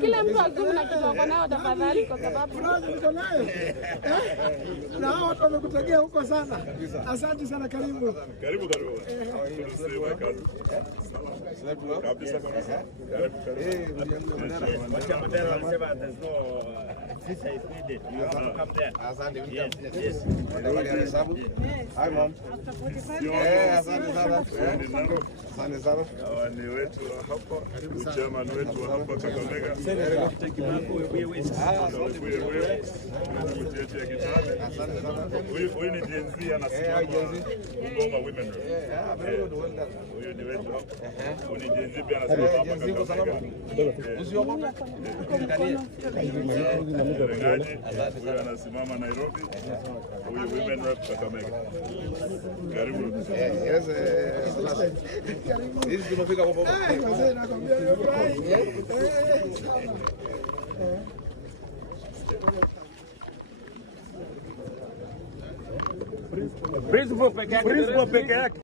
Kila mtu akiwa na kitu ako nayo tafadhali, kwa sababu na hao watu wamekutegea huko sana. Asante sana, karibu. Karibu. Tunasema kazi. Kabisa. Wacha Mandela wanasema there's no visa is needed. You have to come there. Asante. Yes. Hi mom. Asante sana. Asante sana. Ni wetu hapa, chairman wetu hapa Kakamega. Huyu ni Gen Z anasimama Bungoma Women Rep. Huyu ni wetu hapa. Huyu ni Gen Z pia anasimama hapa Kakamega. Huyu anasimama Nairobi. Huyu Women Rep Kakamega. Karibu. Hizi tumefika kwa baba. Principal peke yake.